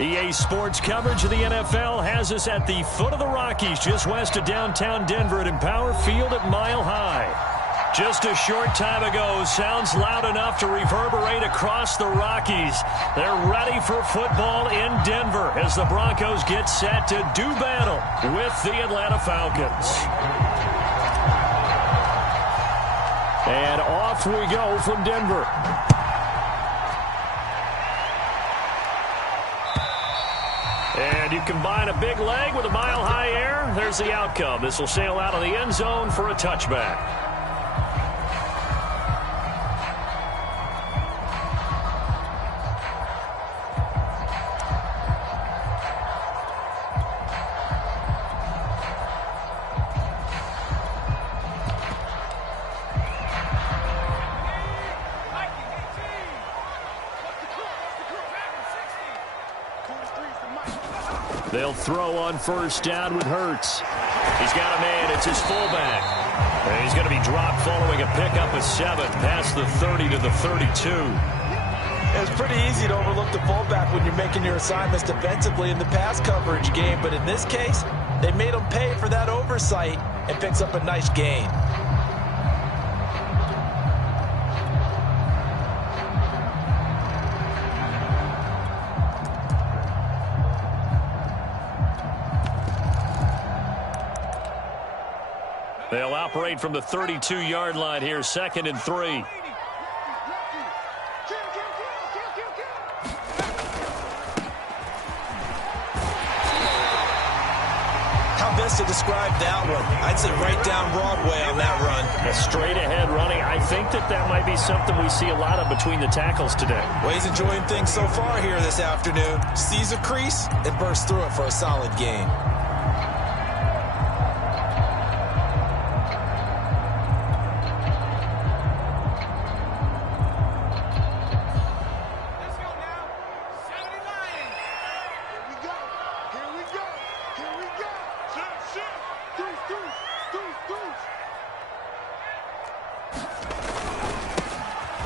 EA Sports coverage of the NFL has us at the foot of the Rockies, just west of downtown Denver at Empower Field at Mile High. Just a short time ago, sounds loud enough to reverberate across the Rockies. They're ready for football in Denver as the Broncos get set to do battle with the Atlanta Falcons. And off we go from Denver. And you combine a big leg with a mile-high air, there's the outcome. This will sail out of the end zone for a touchback. They'll throw on first down with Hurts. He's got a man. It's his fullback. And he's going to be dropped following a pickup of 7 past the 30 to the 32. It's pretty easy to overlook the fullback when you're making your assignments defensively in the pass coverage game. But in this case, they made him pay for that oversight and picks up a nice gain. They'll operate from the 32-yard line here, 2nd and 3. How best to describe that one? I'd say right down Broadway on that run. A straight-ahead running. I think that might be something we see a lot of between the tackles today. Well, he's enjoying things so far here this afternoon. Sees a crease and bursts through it for a solid gain.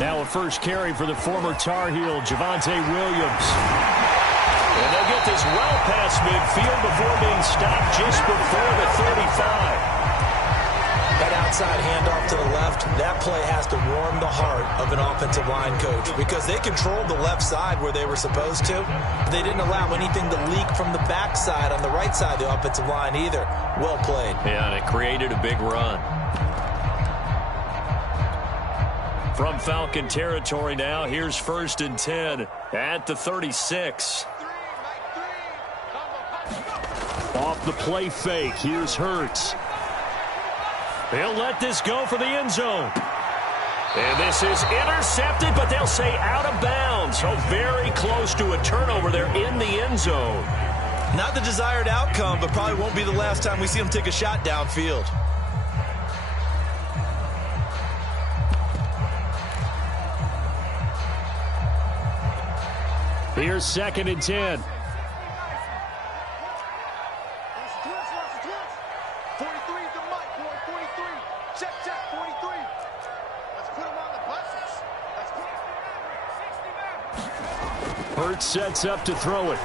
Now a first carry for the former Tar Heel, Javonte Williams. And they'll get this well past midfield before being stopped just before the 35. That outside handoff to the left, that play has to warm the heart of an offensive line coach because they controlled the left side where they were supposed to. They didn't allow anything to leak from the backside on the right side of the offensive line either. Well played. Yeah, and it created a big run. From Falcon territory now, here's 1st and 10 at the 36. Off the play fake, here's Hurts. They'll let this go for the end zone. And this is intercepted, but they'll say out of bounds. So very close to a turnover there in the end zone. Not the desired outcome, but probably won't be the last time we see him take a shot downfield. Here's 2nd and 10. 43, the mic, boy, 43. Check, 43. Let's put him on the buses. Let's put him. Hurts sets up to throw it.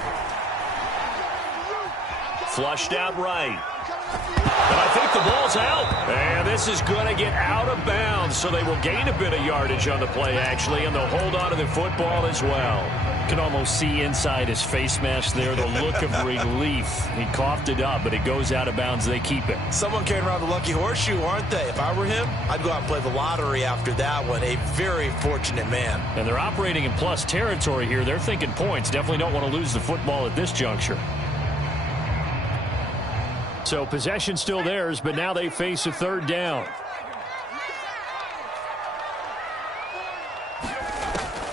Flushed out right. And I think the ball's out. And this is going to get out of bounds, so they will gain a bit of yardage on the play, actually, and they'll hold on to the football as well. You can almost see inside his face mask there the look of relief. He coughed it up, but it goes out of bounds. They keep it. Someone carrying around the lucky horseshoe, aren't they? If I were him, I'd go out and play the lottery after that one. A very fortunate man. And they're operating in plus territory here. They're thinking points. Definitely don't want to lose the football at this juncture. So possession still theirs, but now they face a 3rd down.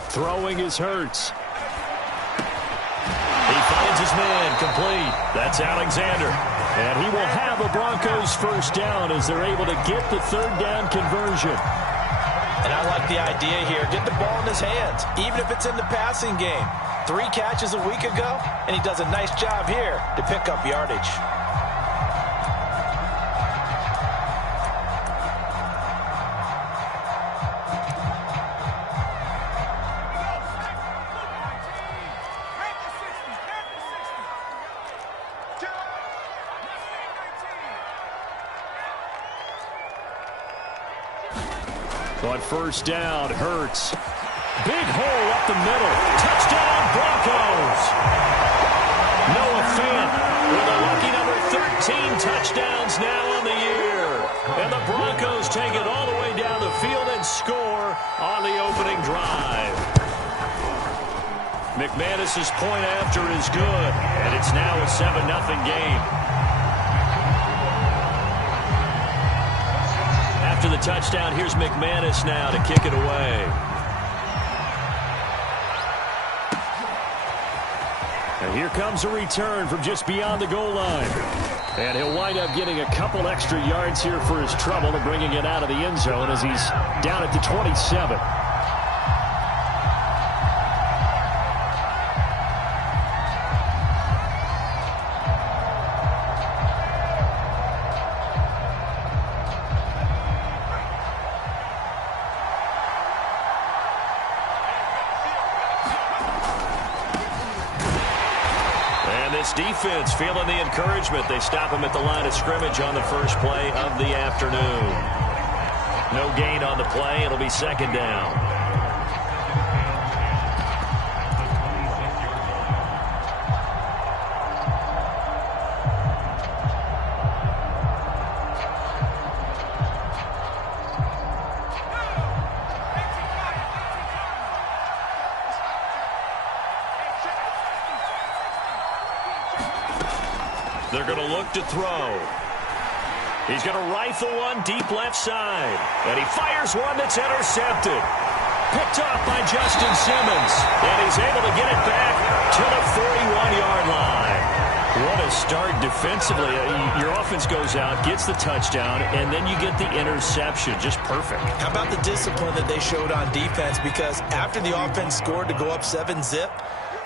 Throwing is Hurts. He finds his man, complete. That's Alexander. And he will have a Broncos 1st down as they're able to get the 3rd down conversion. And I like the idea here. Get the ball in his hands, even if it's in the passing game. 3 catches a week ago, and he does a nice job here to pick up yardage. On first down, Hurts. Big hole up the middle. Touchdown, Broncos. Noah Fant with a lucky number 13 touchdowns now on the year. And the Broncos take it all the way down the field and score on the opening drive. McManus's point after is good, and it's now a 7-0 game. After the touchdown, here's McManus now to kick it away. And here comes a return from just beyond the goal line. And he'll wind up getting a couple extra yards here for his trouble and bringing it out of the end zone as he's down at the 27. Defense feeling the encouragement. They stop him at the line of scrimmage on the first play of the afternoon. No gain on the play. It'll be second down. They're going to look to throw. He's going to rifle one deep left side. And he fires one that's intercepted. Picked off by Justin Simmons. And he's able to get it back to the 41-yard line. What a start defensively. Your offense goes out, gets the touchdown, and then you get the interception. Just perfect. How about the discipline that they showed on defense? Because after the offense scored to go up 7-zip,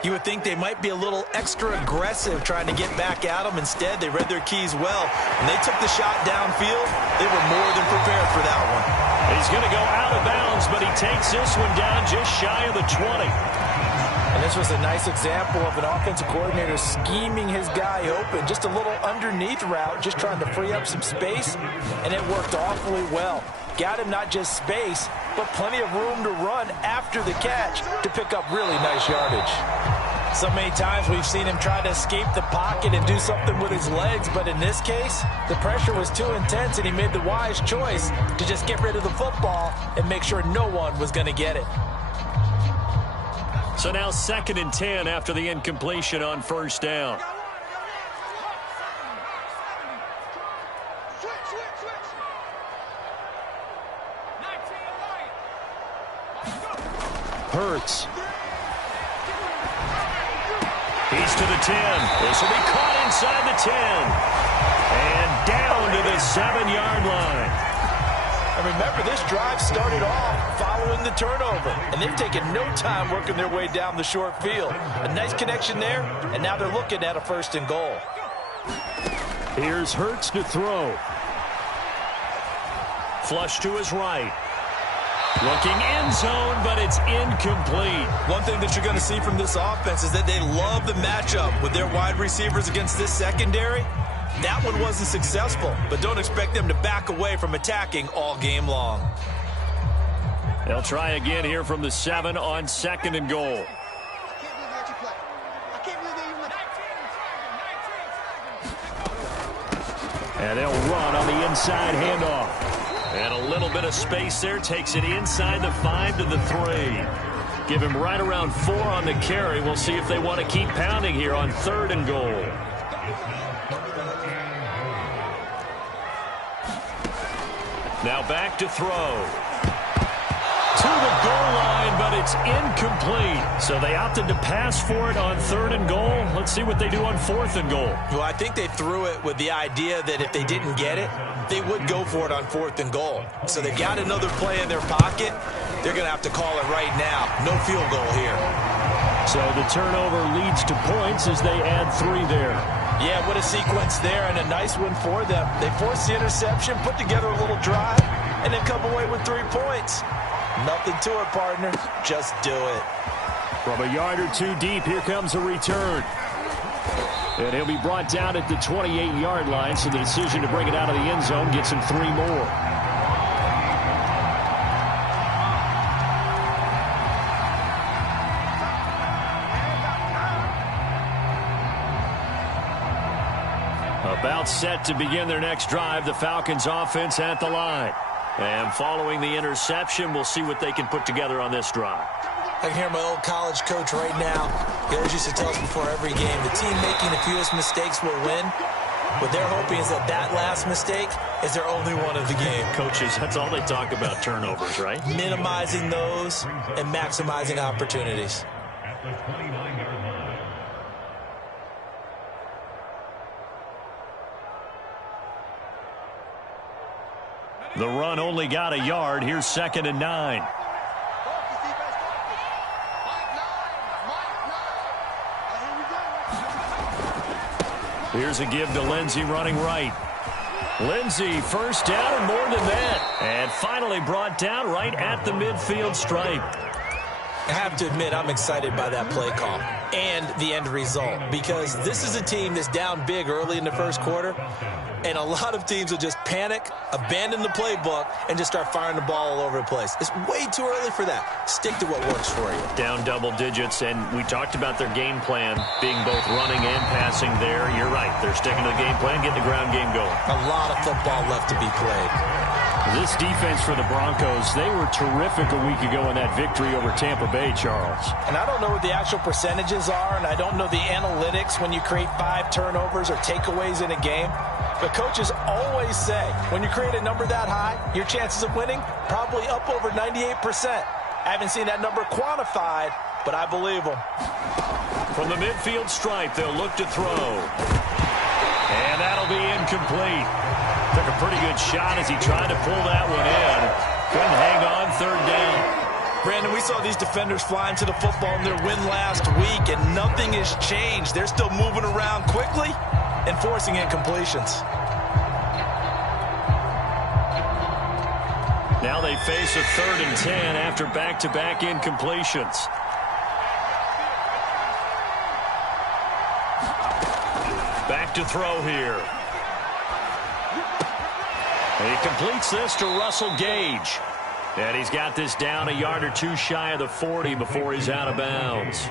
you would think they might be a little extra aggressive trying to get back at them. Instead, they read their keys well. When they took the shot downfield, they were more than prepared for that one. He's going to go out of bounds, but he takes this one down just shy of the 20. And this was a nice example of an offensive coordinator scheming his guy open. Just a little underneath route, just trying to free up some space, and it worked awfully well. Got him not just space, but plenty of room to run after the catch to pick up really nice yardage. So many times we've seen him try to escape the pocket and do something with his legs, but in this case, the pressure was too intense and he made the wise choice to just get rid of the football and make sure no one was going to get it. So now 2nd and 10 after the incompletion on first down. Hurts. He's to the 10. This will be caught inside the 10. And down to the 7-yard line. And remember, this drive started off following the turnover. And they've taken no time working their way down the short field. A nice connection there, and now they're looking at a 1st and goal. Here's Hurts to throw. Flush to his right. Looking end zone, but it's incomplete. One thing that you're going to see from this offense is that they love the matchup with their wide receivers against this secondary. That one wasn't successful, but don't expect them to back away from attacking all game long. They'll try again here from the 7 on 2nd and goal. And they'll run on the inside handoff. And a little bit of space there takes it inside the 5 to the 3. Give him right around 4 on the carry. We'll see if they want to keep pounding here on 3rd and goal. Now back to throw. To the goal line, but it's incomplete. So they opted to pass for it on 3rd and goal. Let's see what they do on 4th and goal. Well, I think they threw it with the idea that if they didn't get it, they would go for it on 4th and goal. So they've got another play in their pocket. They're going to have to call it right now. No field goal here. So the turnover leads to points as they add 3 there. Yeah, what a sequence there, and a nice one for them. They forced the interception, put together a little drive, and then come away with 3 points. Nothing to it, partner. Just do it. From a yard or 2 deep, here comes a return. And he'll be brought down at the 28-yard line, so the decision to bring it out of the end zone gets him 3 more. About set to begin their next drive, the Falcons offense at the line. And following the interception, we'll see what they can put together on this drive. I can hear my old college coach right now. He always used to tell us before every game, the team making the fewest mistakes will win. What they're hoping is that that last mistake is their only one of the game. Coaches, that's all they talk about, turnovers, right? Minimizing those and maximizing opportunities. At the 29-yard line. The run only got a yard. Here's 2nd and 9. Here's a give to Lindsey running right. Lindsey, first down and more than that. And finally brought down right at the midfield stripe. I have to admit, I'm excited by that play call and the end result, because this is a team that's down big early in the first quarter, and a lot of teams will just panic, abandon the playbook, and just start firing the ball all over the place. It's way too early for that. Stick to what works for you. Down double digits, and we talked about their game plan being both running and passing there. You're right. They're sticking to the game plan, getting the ground game going. A lot of football left to be played. This defense for the Broncos, they were terrific a week ago in that victory over Tampa Bay, Charles. And I don't know what the actual percentages are, and I don't know the analytics when you create 5 turnovers or takeaways in a game. But coaches always say, when you create a number that high, your chances of winning probably up over 98%. I haven't seen that number quantified, but I believe them. From the midfield stripe, they'll look to throw. And that'll be incomplete. Took a pretty good shot as he tried to pull that one in. Couldn't hang on, 3rd down. Brandon, we saw these defenders flying to the football in their win last week, and nothing has changed. They're still moving around quickly and forcing incompletions. Now they face a 3rd and 10 after back-to-back incompletions. Back to throw here. He completes this to Russell Gage. And he's got this down a yard or 2 shy of the 40 before he's out of bounds.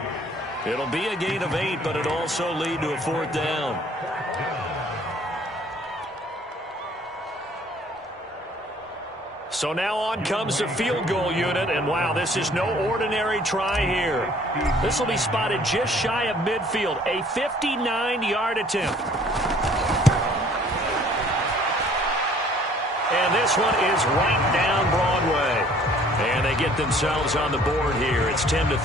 It'll be a gain of 8, but it'll also lead to a 4th down. So now on comes the field goal unit, and wow, this is no ordinary try here. This will be spotted just shy of midfield, a 59-yard attempt. And this one is right down Broadway. And they get themselves on the board here. It's 10-3.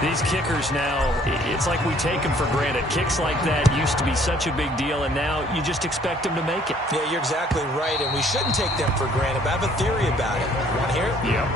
These kickers now, it's like we take them for granted. Kicks like that used to be such a big deal, and now you just expect them to make it. Yeah, you're exactly right, and we shouldn't take them for granted, but I have a theory about it. You want to hear it? Yeah.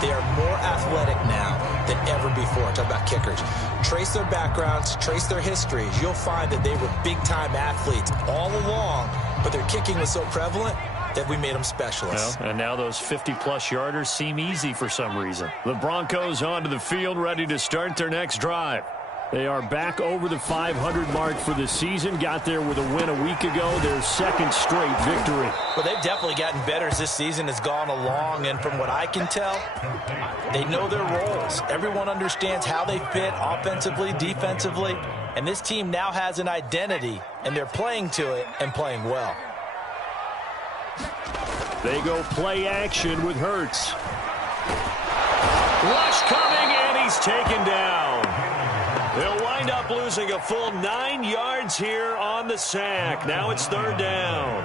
They are more athletic now than ever before. Talk about kickers. Trace their backgrounds, trace their histories. You'll find that they were big-time athletes all along, but their kicking was so prevalent that we made them specialists. Well, and now those 50-plus yarders seem easy for some reason. The Broncos onto the field, ready to start their next drive. They are back over the 500 mark for the season. Got there with a win a week ago, their 2nd straight victory. Well, they've definitely gotten better as this season has gone along, and from what I can tell, they know their roles. Everyone understands how they fit offensively, defensively, and this team now has an identity, and they're playing to it and playing well. They go play action with Hurts. Rush coming, and he's taken down. They'll wind up losing a full 9 yards here on the sack. Now it's 3rd down.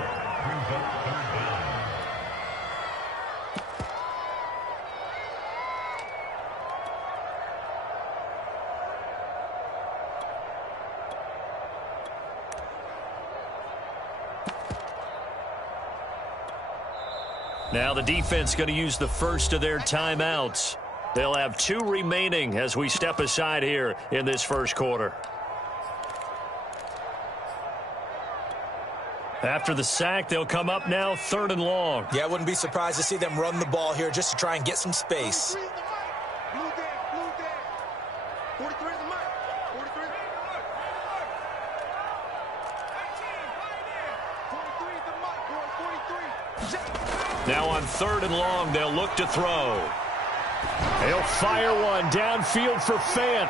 Now the defense going to use the first of their timeouts. They'll have 2 remaining as we step aside here in this first quarter. After the sack, they'll come up now 3rd and long. Yeah, I wouldn't be surprised to see them run the ball here just to try and get some space. Now on 3rd and long, they'll look to throw. He'll fire one downfield for Fant.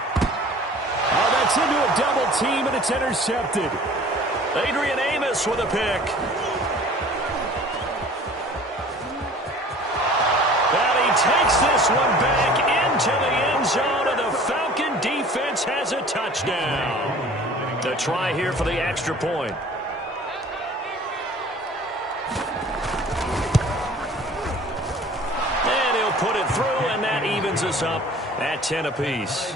Oh, that's into a double team, and it's intercepted. Adrian Amos with a pick. And he takes this one back into the end zone, and the Falcon defense has a touchdown. The try here for the extra point. And he'll put it through, and that evens us up at 10 apiece.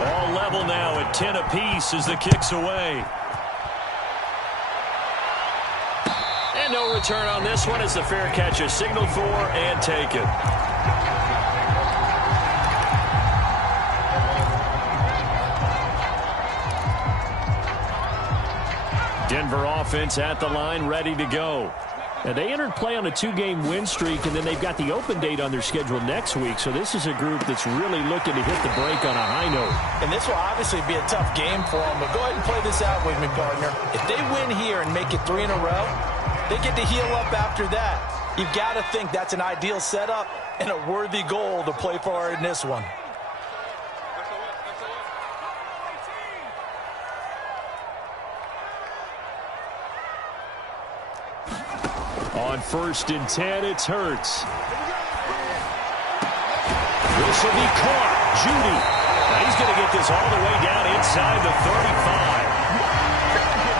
All level now at 10 apiece as the kick's away. And no return on this one as the fair catch is signaled for and taken. Denver offense at the line, ready to go. Now, they entered play on a 2-game win streak, and then they've got the open date on their schedule next week. So this is a group that's really looking to hit the break on a high note. And this will obviously be a tough game for them, but go ahead and play this out with me, partner. If they win here and make it 3 in a row, they get to heal up after that. You've got to think that's an ideal setup and a worthy goal to play for in this one. On 1st and 10, it's Hurts. This will be caught. Judy. Now he's going to get this all the way down inside the 35.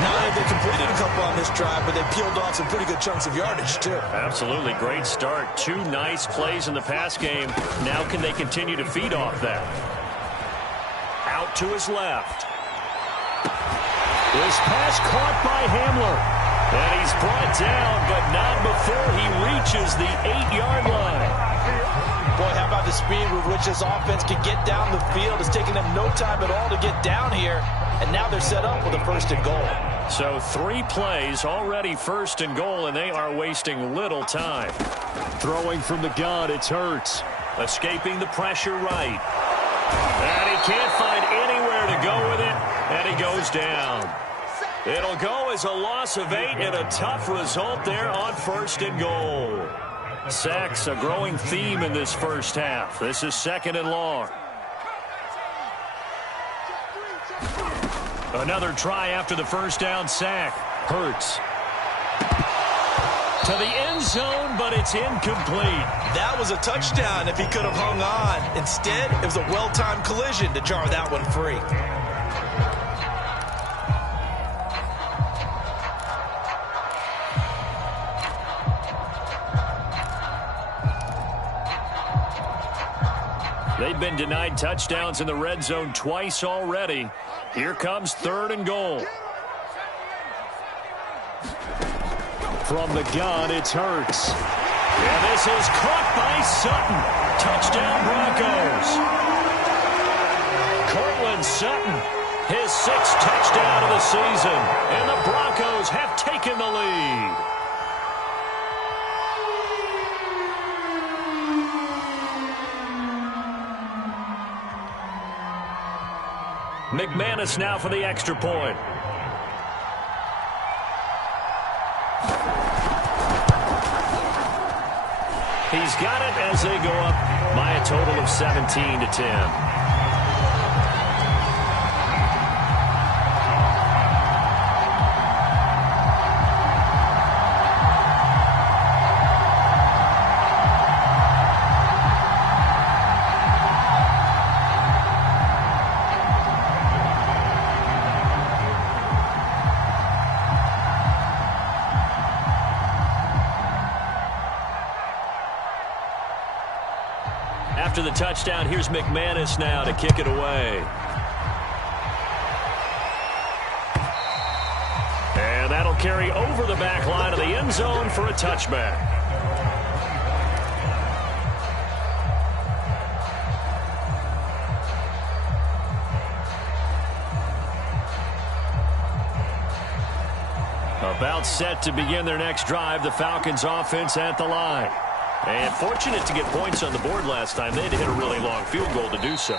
Now they completed a couple on this drive, but they peeled off some pretty good chunks of yardage, too. Absolutely. Great start. 2 nice plays in the pass game. Now can they continue to feed off that? Out to his left. This pass caught by Hamler. And he's brought down, but not before he reaches the 8-yard line. Boy, how about the speed with which this offense can get down the field? It's taking them no time at all to get down here, and now they're set up with a 1st and goal. So 3 plays, already 1st and goal, and they are wasting little time. Throwing from the gun, it's Hurts. Escaping the pressure right. And he can't find anywhere to go with it, and he goes down. It'll go as a loss of 8 and a tough result there on 1st and goal. Sacks, a growing theme in this first half. This is 2nd and long. Another try after the first down sack. Hurts. To the end zone, but it's incomplete. That was a touchdown if he could have hung on. Instead, it was a well-timed collision to jar that one free. They've been denied touchdowns in the red zone twice already. Here comes 3rd and goal. From the gun, it's Hurts. And this is caught by Sutton. Touchdown, Broncos. Cortland Sutton, his 6th touchdown of the season. And the Broncos have taken the lead. McManus now for the extra point. He's got it as they go up by a total of 17-10. After the touchdown, here's McManus now to kick it away. And that'll carry over the back line of the end zone for a touchback. About set to begin their next drive, the Falcons offense at the line. And fortunate to get points on the board last time. They had to hit a really long field goal to do so.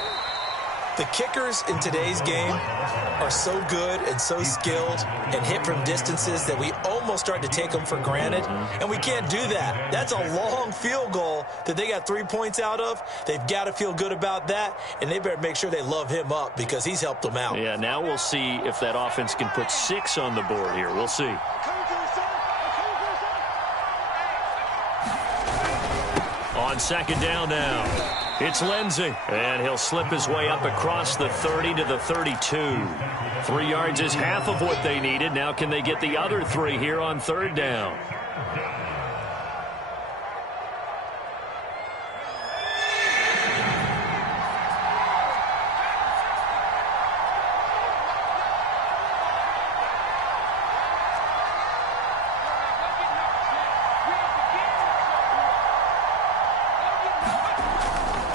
The kickers in today's game are so good and so skilled and hit from distances that we almost start to take them for granted, and we can't do that. That's a long field goal that they got 3 points out of. They've got to feel good about that, and they better make sure they love him up because he's helped them out. Yeah, now we'll see if that offense can put 6 on the board here. We'll see. On second down now. It's Lindsey, and he'll slip his way up across the 30 to the 32. 3 yards is half of what they needed. Now can they get the other 3 here on third down?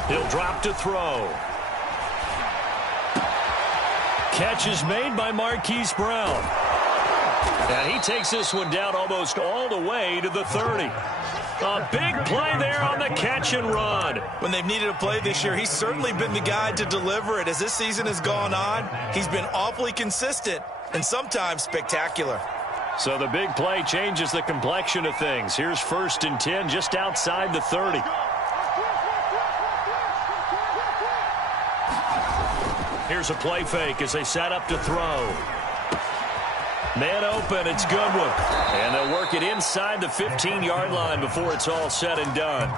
He'll drop to throw. Catch is made by Marquise Brown. And he takes this one down almost all the way to the 30. A big play there on the catch and run. When they've needed a play this year, he's certainly been the guy to deliver it. As this season has gone on, he's been awfully consistent and sometimes spectacular. So the big play changes the complexion of things. Here's 1st and 10 just outside the 30. Here's a play fake as they set up to throw. Man open, it's Goodwin. And they'll work it inside the 15-yard line before it's all said and done.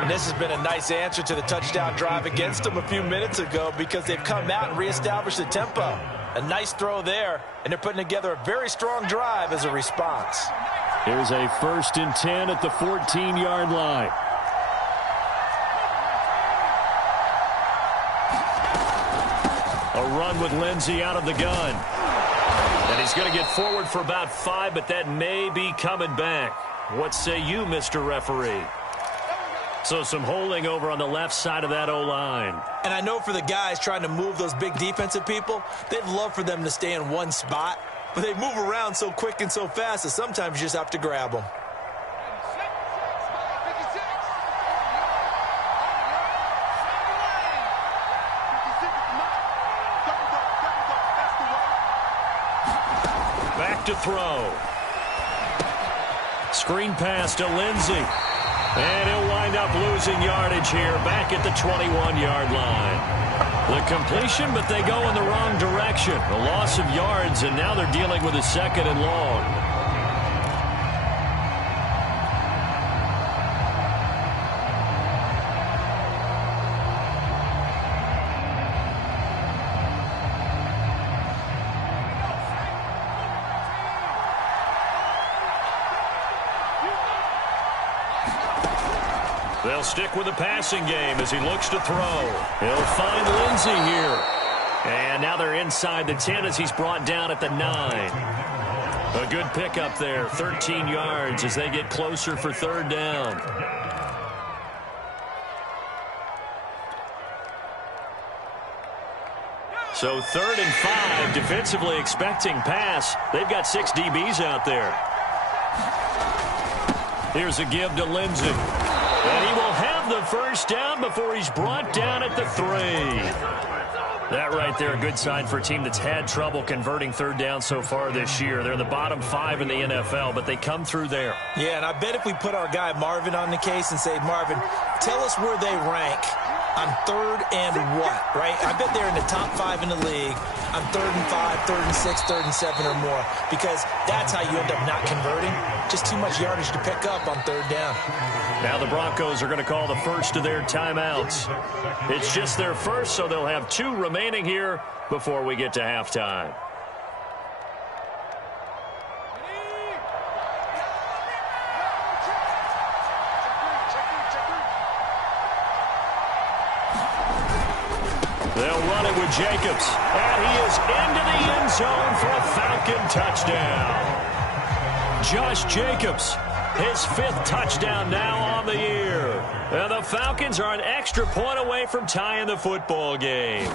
And this has been a nice answer to the touchdown drive against them a few minutes ago because they've come out and reestablished the tempo. A nice throw there, and they're putting together a very strong drive as a response. Here's a 1st and 10 at the 14-yard line. A run with Lindsey out of the gun. And he's going to get forward for about 5, but that may be coming back. What say you, Mr. Referee? So some holding over on the left side of that O-line. And I know for the guys trying to move those big defensive people, they'd love for them to stay in one spot. But they move around so quick and so fast that sometimes you just have to grab them. Back to throw. Screen pass to Lindsey. And he'll wind up losing yardage here back at the 21-yard line. The completion, but they go in the wrong direction. A loss of yards, and now they're dealing with a 2nd and long. They'll stick with the passing game as he looks to throw. He'll find Lindsey here. And now they're inside the 10 as he's brought down at the 9. A good pickup there, 13 yards as they get closer for third down. So 3rd and 5, defensively expecting pass. They've got 6 DBs out there. Here's a give to Lindsey. And he will have the first down before he's brought down at the 3. That right there, a good sign for a team that's had trouble converting third down so far this year. They're in the bottom 5 in the NFL, but they come through there. Yeah, and I bet if we put our guy Marvin on the case and say, Marvin, tell us where they rank on 3rd and what, right? I bet they're in the top 5 in the league on 3rd and 5, 3rd and 6, 3rd and 7 or more, because that's how you end up not converting. Just too much yardage to pick up on 3rd down. Now the Broncos are going to call the first of their timeouts. It's just their first, so they'll have 2 remaining here before we get to halftime. They'll run it with Jacobs. And he is into the end zone for a Falcon touchdown. Josh Jacobs, his 5th touchdown now on the year. And the Falcons are an extra point away from tying the football game.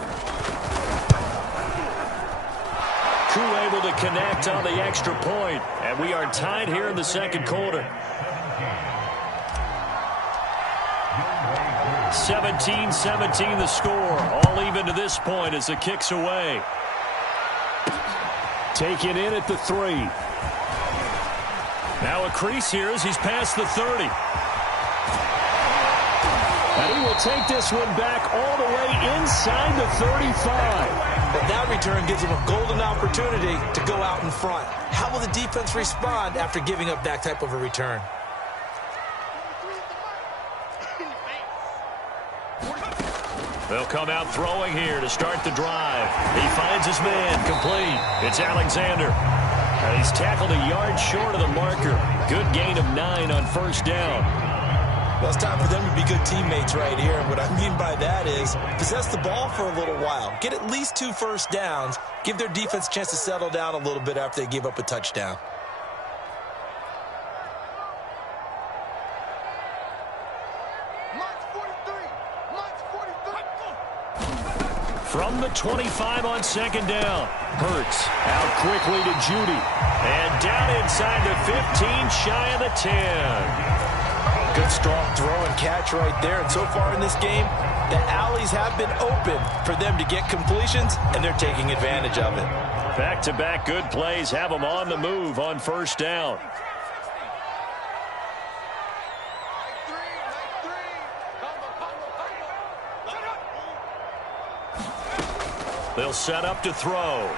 Crew able to connect on the extra point. And we are tied here in the 2nd quarter. 17-17 the score. All even to this point as the kick's away. Taken in at the 3. Now a crease here as he's past the 30. And he will take this one back all the way inside the 35. But that return gives him a golden opportunity to go out in front. How will the defense respond after giving up that type of a return? They'll come out throwing here to start the drive. He finds his man complete. It's Alexander. And he's tackled a yard short of the marker. Good gain of 9 on first down. Well, it's time for them to be good teammates right here. And what I mean by that is possess the ball for a little while. Get at least 2 first downs. Give their defense a chance to settle down a little bit after they give up a touchdown. From the 25 on second down. Hurts out quickly to Judy. And down inside the 15, shy of the 10. Good strong throw and catch right there. And so far in this game, the alleys have been open for them to get completions, and they're taking advantage of it. Back-to-back good plays have them on the move on first down. They'll set up to throw.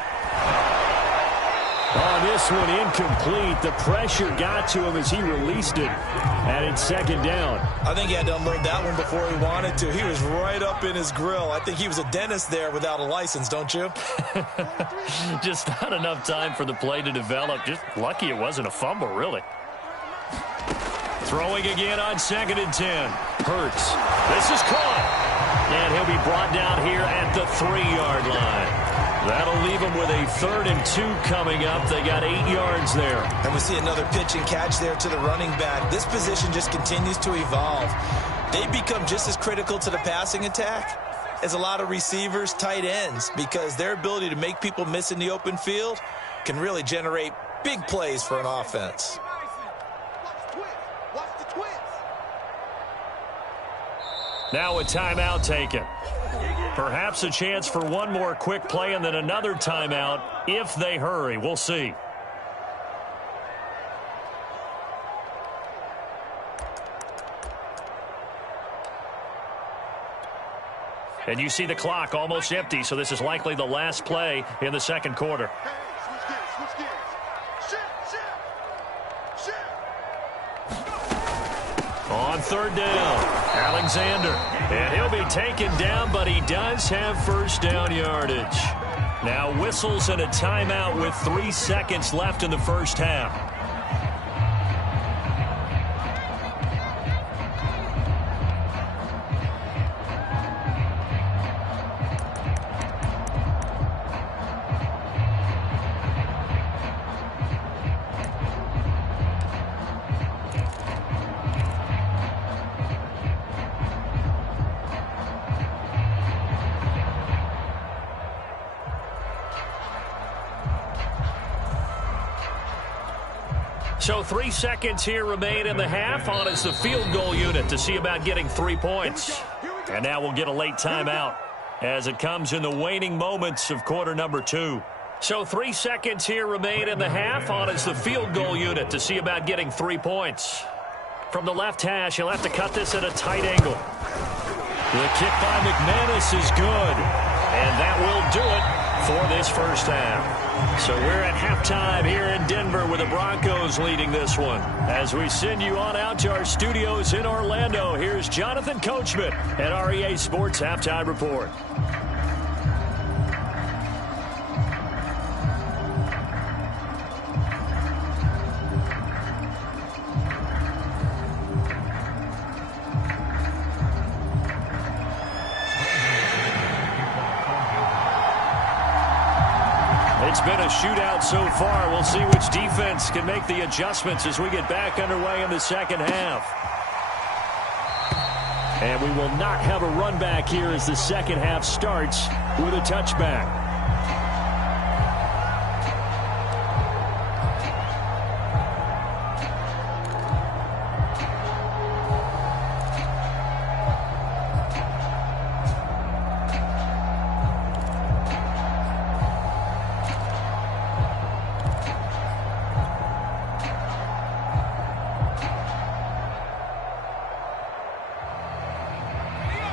On this one, incomplete. The pressure got to him as he released it. And it's second down. I think he had to unload that one before he wanted to. He was right up in his grill. I think he was a dentist there without a license, don't you? Just not enough time for the play to develop. Just lucky it wasn't a fumble, really. Throwing again on 2nd and 10. Hurts. This is caught. And he'll be brought down here at the 3-yard line. That'll leave them with a 3rd and 2 coming up. They got 8 yards there. And we see another pitch and catch there to the running back. This position just continues to evolve. They become just as critical to the passing attack as a lot of receivers, tight ends, because their ability to make people miss in the open field can really generate big plays for an offense. Now a timeout taken. Perhaps a chance for one more quick play and then another timeout if they hurry. We'll see. And you see the clock almost empty, so this is likely the last play in the second quarter. On 3rd down, Alexander. And he'll be taken down, but he does have first down yardage. Now whistles and a timeout with 3 seconds left in the first half. So 3 seconds here remain in the half. On is the field goal unit to see about getting 3 points. And now we'll get a late timeout as it comes in the waning moments of quarter number 2. So 3 seconds here remain in the half. On is the field goal unit to see about getting 3 points. From the left hash, he'll have to cut this at a tight angle. The kick by McManus is good. And that will do it for this first half. So we're at halftime here in Denver with the Broncos leading this one. As we send you on out to our studios in Orlando, here's Jonathan Coachman at REA Sports Halftime Report. It's been a shootout so far. We'll see which defense can make the adjustments as we get back underway in the second half. And we will not have a run back here as the second half starts with a touchback.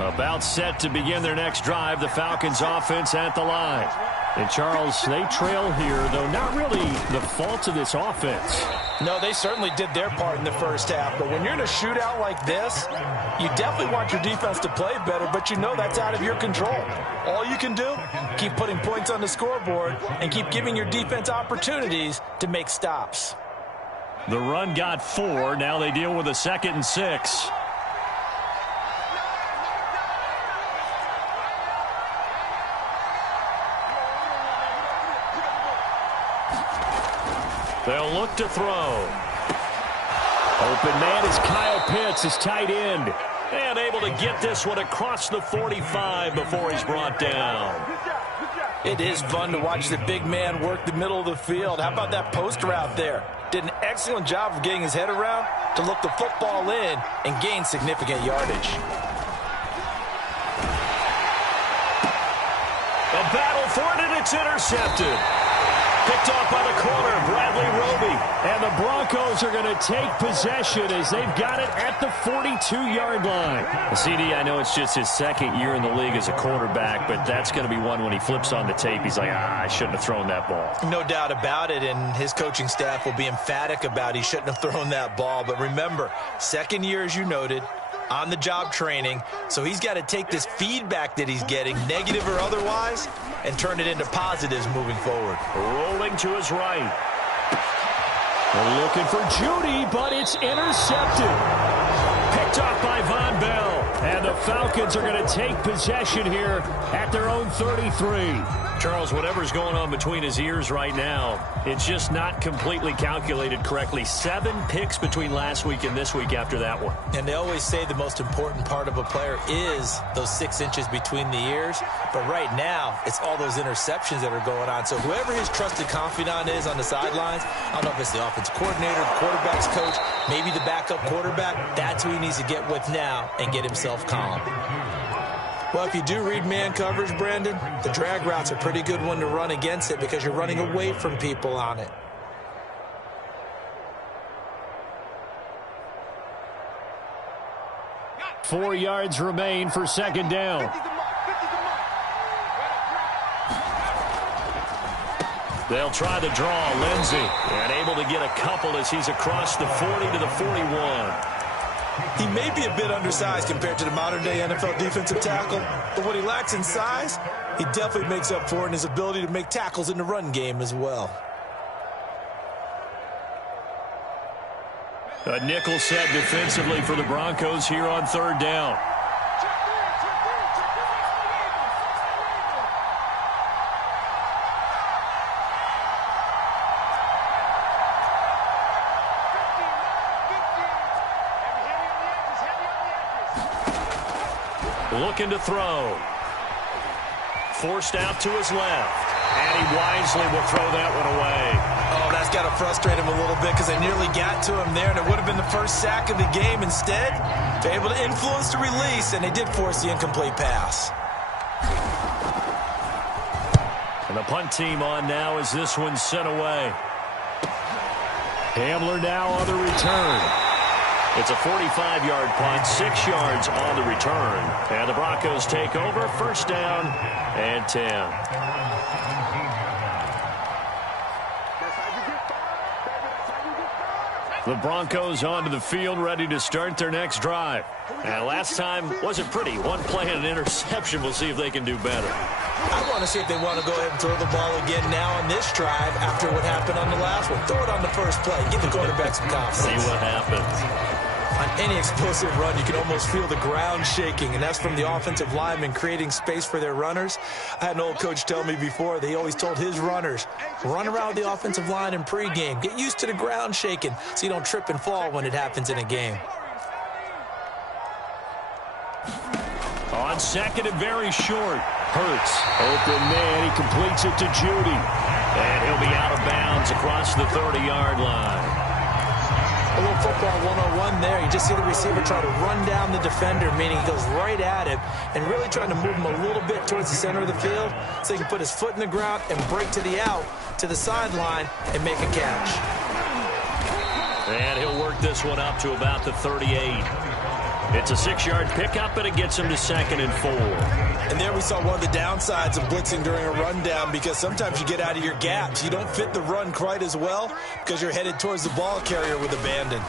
About set to begin their next drive, the Falcons offense at the line. And Charles, they trail here, though not really the fault of this offense. No, they certainly did their part in the first half. But when you're in a shootout like this, you definitely want your defense to play better, but you know that's out of your control. All you can do, keep putting points on the scoreboard and keep giving your defense opportunities to make stops. The run got 4. Now they deal with a 2nd and 6. They'll look to throw. Open man is Kyle Pitts, his tight end. And able to get this one across the 45 before he's brought down. It is fun to watch the big man work the middle of the field. How about that post route there? Did an excellent job of getting his head around to look the football in and gain significant yardage. A battle for it, and it's intercepted. Picked off by the corner, Bradley Roby. And the Broncos are going to take possession as they've got it at the 42-yard line. CD, I know it's just his 2nd year in the league as a quarterback, but that's going to be one when he flips on the tape. He's like, I shouldn't have thrown that ball. No doubt about it, and his coaching staff will be emphatic about he shouldn't have thrown that ball. But remember, 2nd year, as you noted, on-the-job training, so he's got to take this feedback that he's getting, negative or otherwise, and turn it into positives moving forward. Rolling to his right. They're looking for Judy, but it's intercepted. Picked off by Von Bell. And the Falcons are going to take possession here at their own 33. Charles, whatever's going on between his ears right now, it's just not completely calculated correctly. 7 picks between last week and this week after that one. And they always say the most important part of a player is those 6 inches between the ears. But right now, it's all those interceptions that are going on. So whoever his trusted confidant is on the sidelines, I don't know if it's the offensive coordinator, the quarterback's coach, maybe the backup quarterback, that's who he needs to get with now and get himself calm. Well, if you do read man coverage, Brandon, the drag route's a pretty good one to run against it because you're running away from people on it. Four yards remain for 2nd down. They'll try the draw, Lindsey, and able to get a couple as he's across the 40 to the 41. He may be a bit undersized compared to the modern-day NFL defensive tackle, but what he lacks in size, he definitely makes up for in his ability to make tackles in the run game as well. A nickel set defensively for the Broncos here on 3rd down. Looking to throw. Forced out to his left. And he wisely will throw that one away. Oh, that's got to frustrate him a little bit because they nearly got to him there, and it would have been the first sack of the game. Instead, they're able to influence the release, and they did force the incomplete pass. And the punt team on now as this one's sent away. Hamler now on the return. It's a 45-yard punt, 6 yards on the return. And the Broncos take over, 1st down and 10. The Broncos onto the field, ready to start their next drive. And last time wasn't pretty. One play and an interception. We'll see if they can do better. I want to see if they want to go ahead and throw the ball again now on this drive after what happened on the last one. Throw it on the first play. Give the quarterback some confidence. See what happens. On any explosive run, you can almost feel the ground shaking, and that's from the offensive linemen creating space for their runners. I had an old coach tell me before, they always told his runners, run around the offensive line in pregame. Get used to the ground shaking so you don't trip and fall when it happens in a game. On 2nd and very short. Hurts. Open man. He completes it to Judy. And he'll be out of bounds across the 30-yard line. A little football 101 there. You just see the receiver try to run down the defender, meaning he goes right at him and really trying to move him a little bit towards the center of the field so he can put his foot in the ground and break to the out, to the sideline, and make a catch. And he'll work this one up to about the 38. It's a 6-yard pickup, but it gets him to 2nd and 4. And there we saw one of the downsides of blitzing during a rundown, because sometimes you get out of your gaps. You don't fit the run quite as well because you're headed towards the ball carrier with abandon.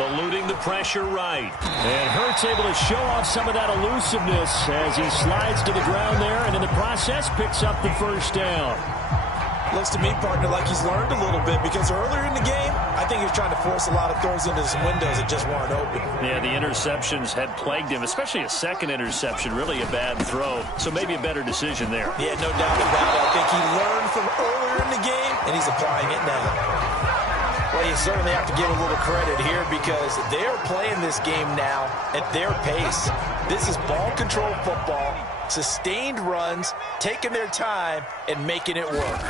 Eluding the pressure right. And Hurts able to show off some of that elusiveness as he slides to the ground there, and in the process picks up the first down. Looks to me, partner, like he's learned a little bit, because earlier in the game, I think he was trying to force a lot of throws into some windows that just weren't open. Yeah, the interceptions had plagued him, especially a second interception, really a bad throw. So maybe a better decision there. Yeah, no doubt about it. I think he learned from earlier in the game, and he's applying it now. Well, you certainly have to give a little credit here, because they're playing this game now at their pace. This is ball control football, sustained runs, taking their time, and making it work.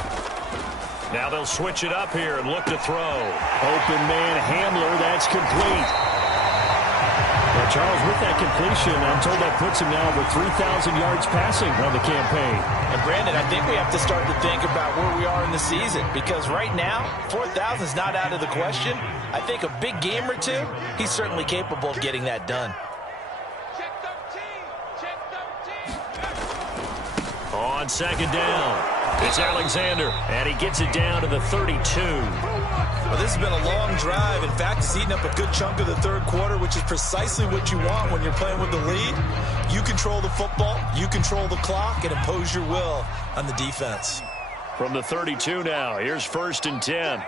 Now they'll switch it up here and look to throw. Open man Hamler, that's complete. Well, Charles, with that completion, I'm told that puts him now over 3,000 yards passing on the campaign. And Brandon, I think we have to start to think about where we are in the season, because right now, 4,000 is not out of the question. I think a big game or two, he's certainly capable of getting that done. On 2nd down, it's Alexander, and he gets it down to the 32. Well, this has been a long drive. In fact, it's eaten up a good chunk of the third quarter, which is precisely what you want when you're playing with the lead. You control the football, you control the clock, and impose your will on the defense. From the 32 now, here's 1st and 10.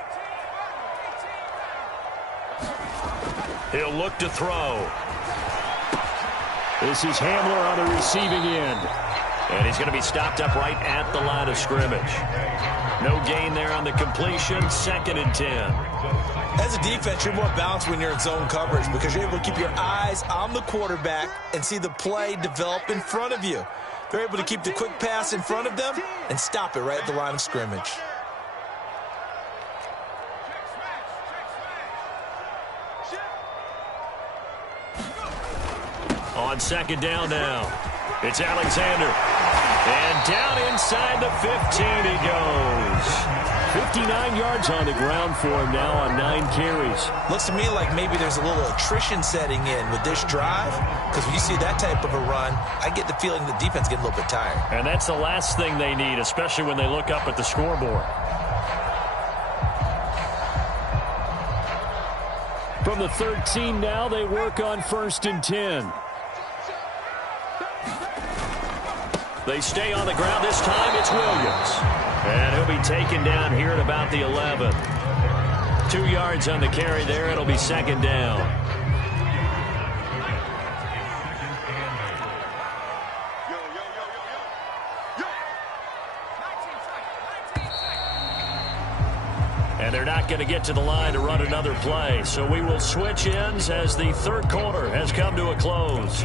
He'll look to throw. This is Hamler on the receiving end. And he's going to be stopped up right at the line of scrimmage. No gain there on the completion, 2nd and 10. As a defense, you're more balanced when you're in zone coverage, because you're able to keep your eyes on the quarterback and see the play develop in front of you. They're able to keep the quick pass in front of them and stop it right at the line of scrimmage. On 2nd down now, it's Alexander. And down inside the 15 he goes. 59 yards on the ground for him now on 9 carries. Looks to me like maybe there's a little attrition setting in with this drive, because when you see that type of a run, I get the feeling the defense getting a little bit tired. And that's the last thing they need, especially when they look up at the scoreboard. From the 13 now, they work on 1st and 10. They stay on the ground. This time it's Williams. And he'll be taken down here at about the 11. 2 yards on the carry there. It'll be 2nd down. And they're not going to get to the line to run another play. So we will switch ends as the third quarter has come to a close.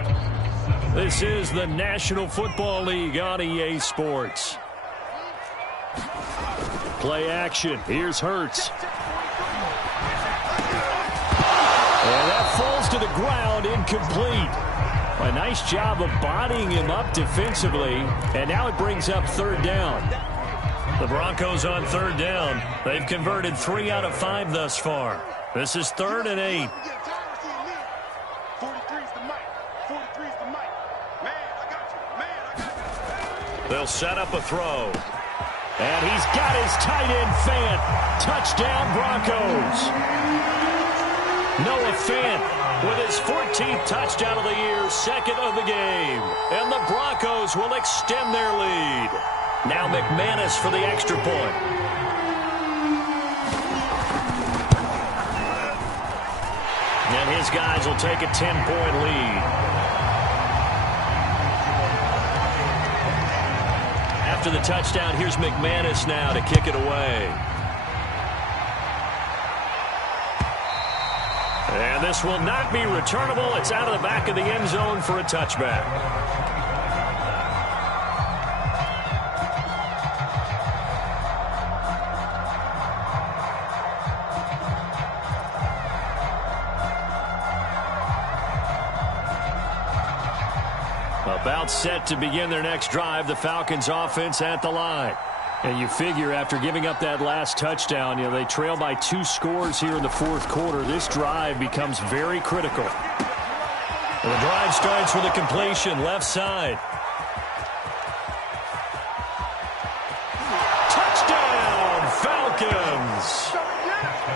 This is the National Football League on EA Sports. Play action. Here's Hurts. And that falls to the ground, incomplete. A nice job of bodying him up defensively. And now it brings up 3rd down. The Broncos on 3rd down. They've converted 3 out of 5 thus far. This is 3rd and 8. They'll set up a throw. And he's got his tight end, Fant. Touchdown, Broncos. Noah Fant with his 14th touchdown of the year, 2nd of the game. And the Broncos will extend their lead. Now McManus for the extra point. And his guys will take a 10-point lead. After the touchdown, here's McManus now to kick it away. And this will not be returnable. It's out of the back of the end zone for a touchback. About set to begin their next drive. The Falcons offense at the line. And you figure after giving up that last touchdown, they trail by 2 scores here in the fourth quarter. This drive becomes very critical. And the drive starts with a completion left side. Touchdown, Falcons!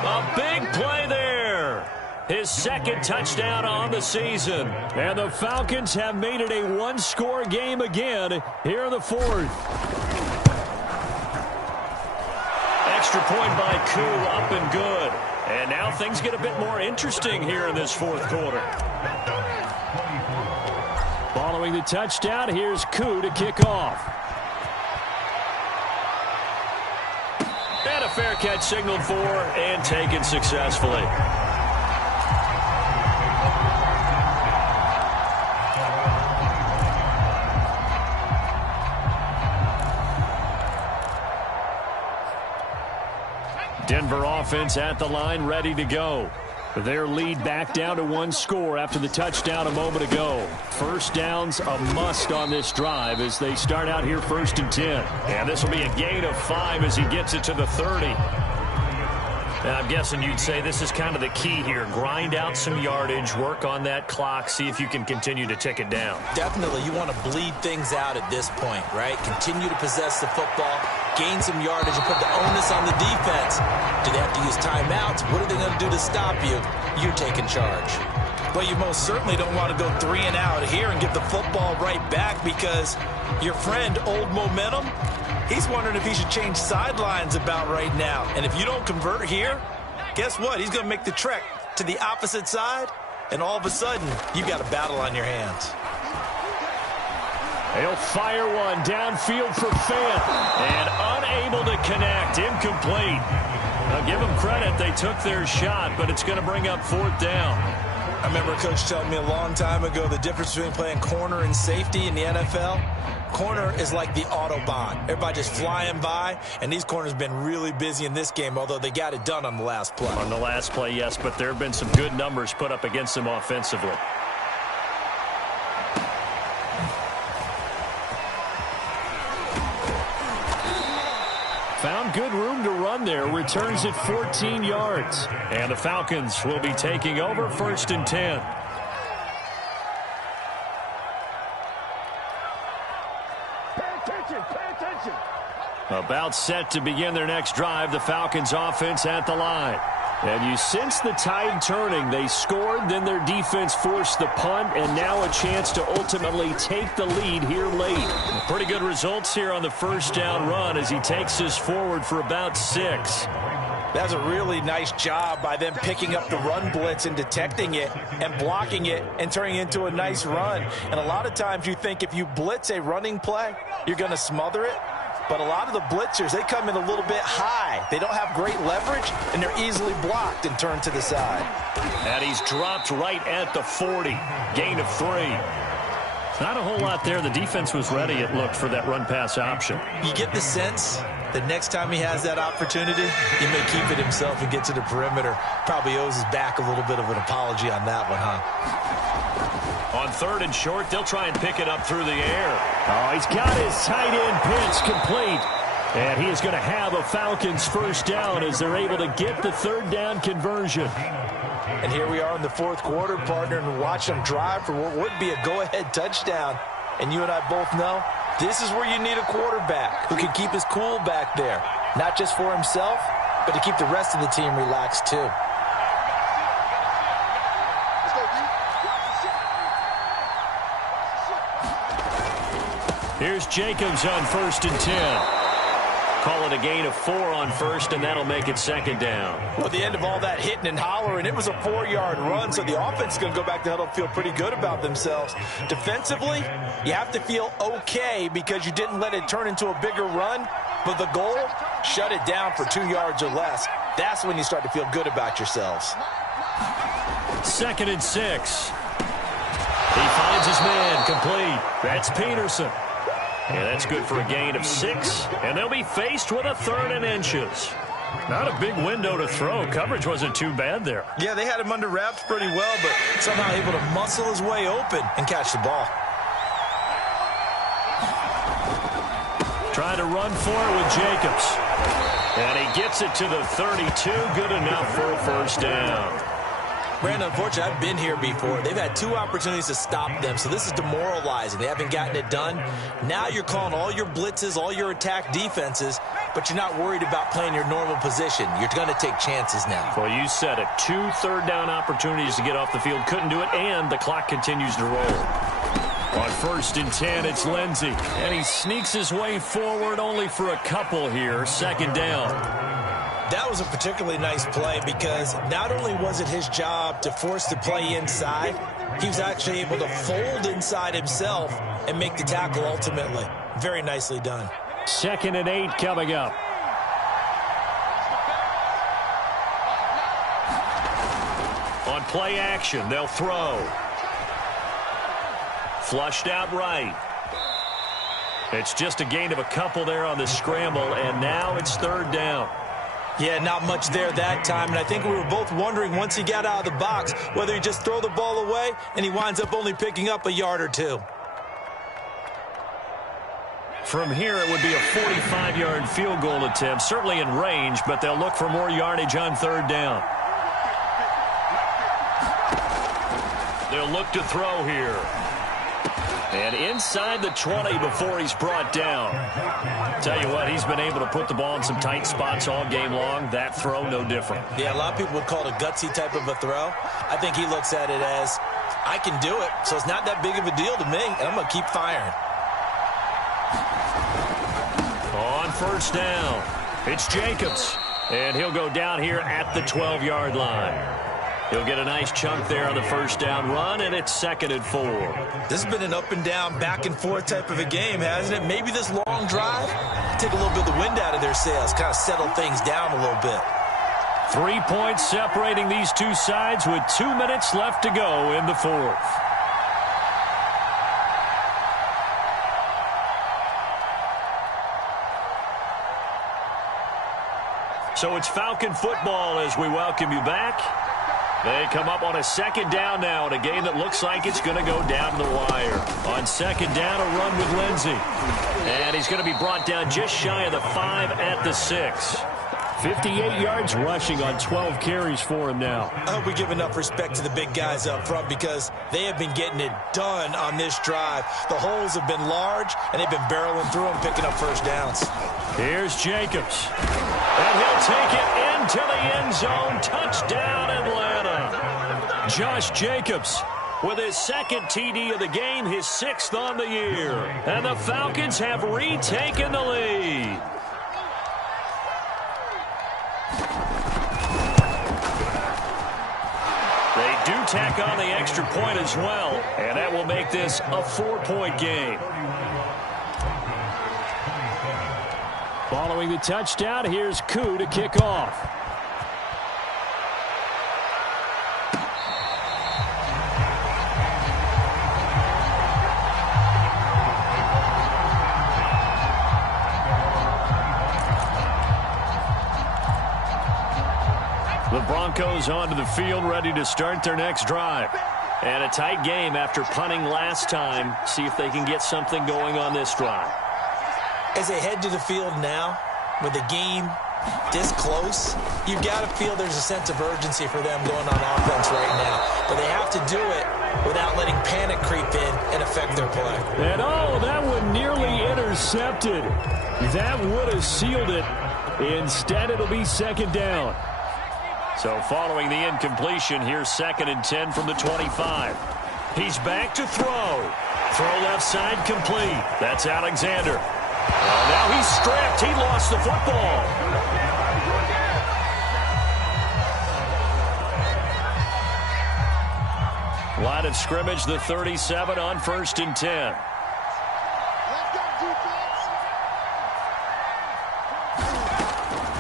A big play there. His second touchdown on the season. And the Falcons have made it a 1-score game again here in the fourth. Extra point by Koo, up and good. And now things get a bit more interesting here in this fourth quarter. Following the touchdown, here's Koo to kick off. And a fair catch signaled for and taken successfully. Denver offense at the line, ready to go. Their lead back down to 1 score after the touchdown a moment ago. First down's a must on this drive as they start out here 1st and 10. And this will be a gain of 5 as he gets it to the 30. And I'm guessing you'd say this is kind of the key here. Grind out some yardage, work on that clock, see if you can continue to tick it down. Definitely, you want to bleed things out at this point, right? Continue to possess the football, gain some yardage, and put the onus on the defense. Do they have to use timeouts? What are they going to do to stop you? You're taking charge. But you most certainly don't want to go 3 and out here and get the football right back because your friend, Old Momentum, he's wondering if he should change sidelines about right now. And if you don't convert here, guess what? He's going to make the trek to the opposite side, and all of a sudden, you've got a battle on your hands. He'll fire one downfield for Fant, and unable to connect, incomplete. Now give them credit, they took their shot, but it's going to bring up 4th down. I remember a coach telling me a long time ago the difference between playing corner and safety in the NFL. Corner is like the Autobahn. Everybody just flying by, and these corners have been really busy in this game, although they got it done on the last play. On the last play, yes, but there have been some good numbers put up against them offensively. Found good room to run there. Returns it 14 yards. And the Falcons will be taking over 1st and 10. Pay attention. About set to begin their next drive. The Falcons offense at the line. And you sense the tide turning. They scored, then their defense forced the punt, and now a chance to ultimately take the lead here late. Pretty good results here on the first down run as he takes us forward for about 6. That's a really nice job by them picking up the run blitz and detecting it and blocking it and turning it into a nice run. And a lot of times you think if you blitz a running play, you're going to smother it. But a lot of the blitzers, they come in a little bit high. They don't have great leverage, and they're easily blocked and turned to the side. And he's dropped right at the 40. Gain of 3. Not a whole lot there. The defense was ready, it looked, for that run-pass option. You get the sense that next time he has that opportunity, he may keep it himself and get to the perimeter. Probably owes his back a little bit of an apology on that one, huh? On 3rd and short, they'll try and pick it up through the air. Oh, he's got his tight end pitch complete. And he is going to have a Falcons first down as they're able to get the 3rd down conversion. And here we are in the 4th quarter, partner, and watch them drive for what would be a go-ahead touchdown. And you and I both know this is where you need a quarterback who can keep his cool back there. Not just for himself, but to keep the rest of the team relaxed too. Here's Jacobs on 1st and 10. Call it a gain of 4 on 1st, and that'll make it 2nd down. Well, at the end of all that hitting and hollering, it was a 4-yard run, so the offense is going to go back to huddle and feel pretty good about themselves. Defensively, you have to feel okay because you didn't let it turn into a bigger run, but the goal, shut it down for 2 yards or less. That's when you start to feel good about yourselves. 2nd and 6. He finds his man complete. That's Peterson. Yeah, that's good for a gain of 6, and they'll be faced with a 3rd and inches. Not a big window to throw. Coverage wasn't too bad there. Yeah, they had him under wraps pretty well, but somehow able to muscle his way open and catch the ball. Trying to run for it with Jacobs. And he gets it to the 32. Good enough for a first down. Brandon, unfortunately, I've been here before. They've had 2 opportunities to stop them, so this is demoralizing. They haven't gotten it done. Now you're calling all your blitzes, all your attack defenses, but you're not worried about playing your normal position. You're going to take chances now. Well, you said it. 2 third-down opportunities to get off the field. Couldn't do it, and the clock continues to roll. On 1st and 10, it's Lindsey. And he sneaks his way forward only for a couple here. 2nd down. That was a particularly nice play because not only was it his job to force the play inside, he was actually able to fold inside himself and make the tackle ultimately. Very nicely done. 2nd and 8 coming up. On play action, they'll throw. Flushed out right. It's just a gain of a couple there on the scramble, and now it's 3rd down. Yeah, not much there that time, and I think we were both wondering once he got out of the box whether he just throw the ball away and he winds up only picking up a yard or 2. From here, it would be a 45-yard field goal attempt, certainly in range, but they'll look for more yardage on 3rd down. They'll look to throw here. And inside the 20 before he's brought down. Tell you what, he's been able to put the ball in some tight spots all game long. That throw, no different. Yeah, a lot of people would call it a gutsy type of a throw. I think he looks at it as, I can do it, so it's not that big of a deal to me, and I'm going to keep firing. On 1st down, it's Jacobs. And he'll go down here at the 12-yard line. He'll get a nice chunk there on the 1st down run, and it's 2nd and 4. This has been an up and down, back and forth type of a game, hasn't it? Maybe this long drive, take a little bit of the wind out of their sails, kind of settle things down a little bit. 3 points separating these two sides with 2 minutes left to go in the 4th. So it's Falcon football as we welcome you back. They come up on a 2nd down now in a game that looks like it's going to go down to the wire. On 2nd down, a run with Lindsey. And he's going to be brought down just shy of the 5 at the 6. 58 yards rushing on 12 carries for him now. I hope we give enough respect to the big guys up front because they have been getting it done on this drive. The holes have been large, and they've been barreling through them, picking up 1st downs. Here's Jacobs. And he'll take it into the end zone. Touchdown, Atlanta. Josh Jacobs with his 2nd TD of the game, his 6th on the year. And the Falcons have retaken the lead. They do tack on the extra point as well, and that will make this a 4-point game. Following the touchdown, here's Koo to kick off. The Broncos onto the field, ready to start their next drive. And a tight game after punting last time. See if they can get something going on this drive. As they head to the field now, with the game this close, you've got to feel there's a sense of urgency for them going on offense right now. But they have to do it without letting panic creep in and affect their play. And oh, that one nearly intercepted. That would have sealed it. Instead, it'll be 2nd down. So following the incompletion, here's 2nd and 10 from the 25. He's back to throw. Throw left side complete. That's Alexander. Oh, now he's stripped. He lost the football. Line of scrimmage, the 37 on 1st and 10.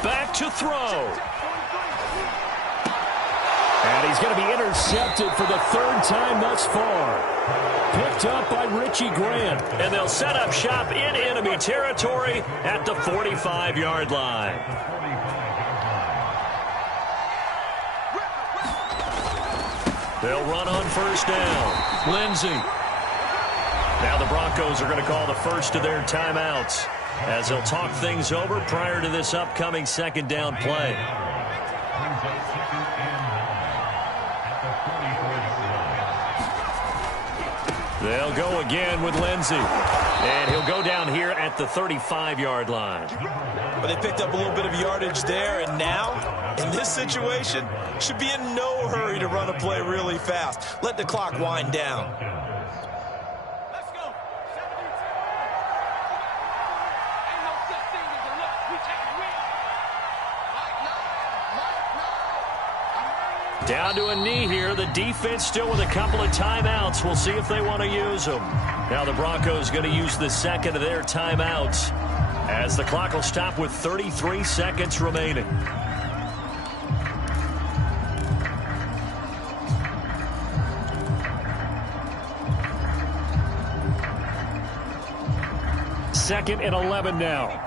Back to throw. And he's going to be intercepted for the 3rd time thus far. Picked up by Richie Grant. And they'll set up shop in enemy territory at the 45-yard line. They'll run on 1st down. Lindsey. Now the Broncos are going to call the first of their timeouts. as he'll talk things over prior to this upcoming second down play. Brings up 2nd and 9 at the 34-yard line. They'll go again with Lindsey. And he'll go down here at the 35-yard line. Well, they picked up a little bit of yardage there, and now, in this situation, should be in no hurry to run a play really fast. Let the clock wind down. Let's go. 72. Ain't no such thing as a loss. We take a win. Mike, Down to a knee here. The defense still with a couple of timeouts. We'll see if they want to use them. Now the Broncos going to use the second of their timeouts as the clock will stop with 33 seconds remaining. Second and 11 now.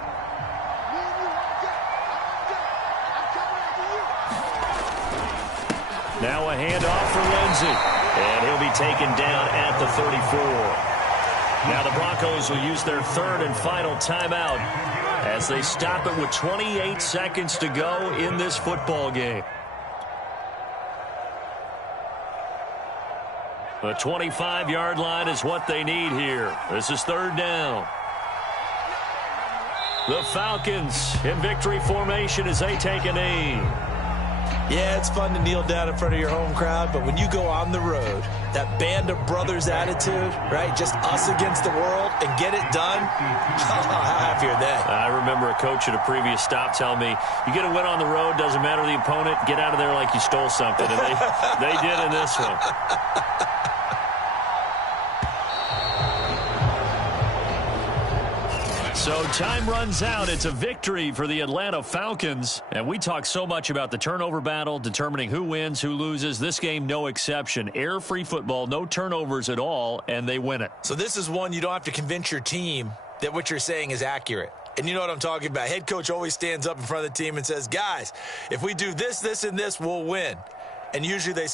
Now a handoff for Lindsey. And he'll be taken down at the 34. Now the Broncos will use their third and final timeout as they stop it with 28 seconds to go in this football game. The 25-yard line is what they need here. This is third down. The Falcons in victory formation as they take a knee. Yeah, it's fun to kneel down in front of your home crowd, but when you go on the road, that band of brothers attitude, right, just us against the world and get it done, how happy are they? I remember a coach at a previous stop telling me, you get a win on the road, doesn't matter the opponent, get out of there like you stole something. And they did in this one. So time runs out. It's a victory for the Atlanta Falcons. And we talk so much about the turnover battle, determining who wins, who loses. This game, no exception. Error-free football, no turnovers at all, and they win it. So this is one you don't have to convince your team that what you're saying is accurate. And you know what I'm talking about. Head coach always stands up in front of the team and says, guys, if we do this, this, and this, we'll win. And usually they